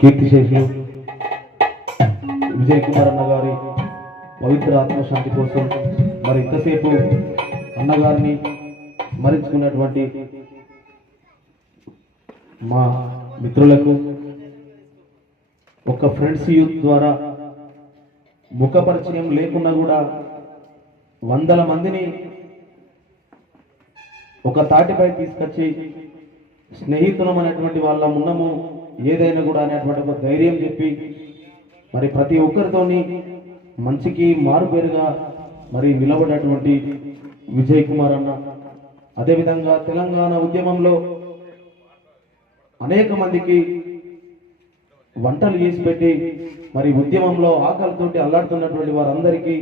కీర్తిశేషులు విజయ్ కుమార్ అన్న గారి పవిత్ర ఆత్మశాంతి కోసం మరి ఇంతసేపు అన్నగారిని స్మరించుకున్నటువంటి మా మిత్రులకు ఒక ఫ్రెండ్స్ యూత్ ద్వారా ముఖ పరిచయం లేకున్నా కూడా వందల మందిని ఒక తాటిపై తీసుకొచ్చి స్నేహితులం అనేటువంటి వాళ్ళ ఉన్నము ఏదైనా కూడా అనేటువంటి ఒక ధైర్యం చెప్పి మరి ప్రతి ఒక్కరితోని మంచికి మారుపేరుగా మరి నిలబడినటువంటి విజయ్ కుమార్ అన్న, అదేవిధంగా తెలంగాణ ఉద్యమంలో అనేక మందికి వంటలు చేసి పెట్టి మరి ఉద్యమంలో ఆకలితోటి అల్లాడుతున్నటువంటి వారందరికీ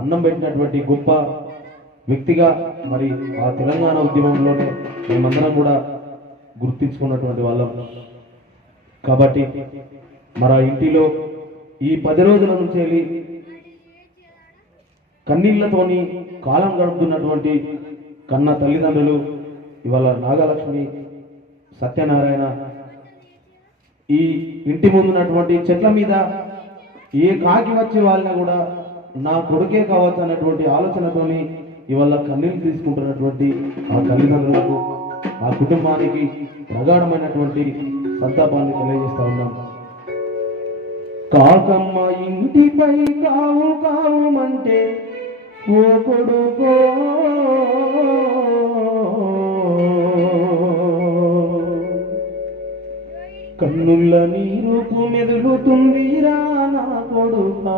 అన్నం పెట్టినటువంటి గొప్ప వ్యక్తిగా మరి ఆ తెలంగాణ ఉద్యమంలోనే మేమందరం కూడా గుర్తించుకున్నటువంటి వాళ్ళం. కాబట్టి మరి ఇంటిలో ఈ 10 రోజుల నుంచి వెళ్ళి కన్నీళ్లతోని కాలం గడుపుతున్నటువంటి కన్న తల్లిదండ్రులు ఇవాళ నాగలక్ష్మి, సత్యనారాయణ ఈ ఇంటి ముందున్నటువంటి చెట్ల మీద ఏ కాకి వచ్చే వాళ్ళని కూడా నా కొడుకే కావచ్చు అన్నటువంటి ఆలోచనతోని ఇవాళ కన్నీళ్ళు తీసుకుంటున్నటువంటి ఆ తల్లిదండ్రులకు, ఆ కుటుంబానికి ప్రగాఢమైనటువంటి సంతాపాన్ని తెలియజేస్తా ఉన్నాం. కాకమ్మ ఇంటిపై కావు కావుమంటే ఓ కొడుకో కన్నుల నీరుకు మెదులుతుందిరా నా కొడుకా,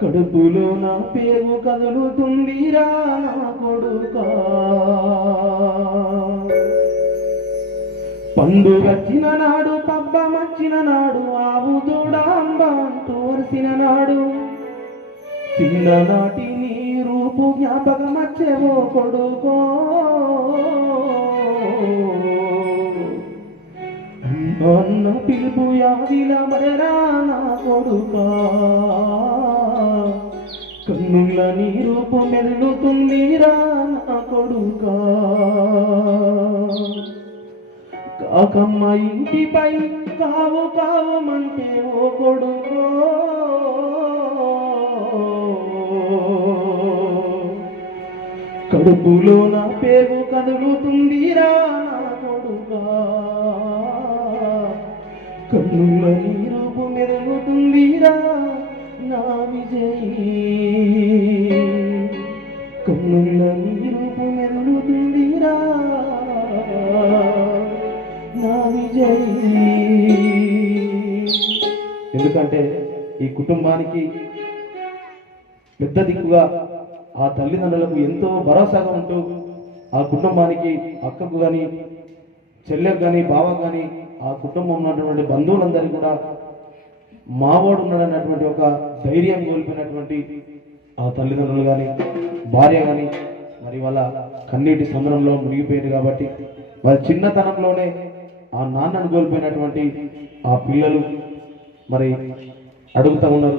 కడుపులో నా పేరు కదులుతుందిరా నా కొడుకా. పండుగచ్చిన నాడు, పబ్బమచ్చిన నాడు, ఆవు దూడ అంబ అంటూ వరిసిన నాడు, చిన్ననాటి నీ రూపు జ్ఞాపకమచ్చేవో కొడుకో. అన్న పిలుపు యాదిల మరరా నా కొడుకా, కన్నుల నీ రూపు మెదులుతుందిరా నా కొడుకా. కాకమ్మ ఇంటిపై కావు కావమంటే ఓ కొడుకో, కడుపులో నా పేరు కదులుతుందిరా నా కొడుకా, కన్నుల నీ రూపు మెరుగుతుందిరా నా విజయీ, కన్నుల నీ రూపు మెరుగుతుందిరా నా విజయీ. ఎందుకంటే ఈ కుటుంబానికి పెద్ద దిక్కుగా ఆ తల్లిదండ్రులకు ఎంతో భరోసాగా ఉంటూ ఆ కుటుంబానికి అక్కకు కానీ చెల్లెకు కానీ బావకు కానీ ఆ కుటుంబం ఉన్నటువంటి బంధువులందరికీ కూడా మావాడు ఉన్నాడన్నటువంటి ఒక ధైర్యం కోల్పోయినటువంటి ఆ తల్లిదండ్రులు కానీ భార్య కానీ మరి వాళ్ళ కన్నీటి సంద్రంలో మునిగిపోయింది. కాబట్టి వాళ్ళ చిన్నతనంలోనే ఆ నాన్నను కోల్పోయినటువంటి ఆ పిల్లలు మరి అడుగుతూ ఉన్నారు,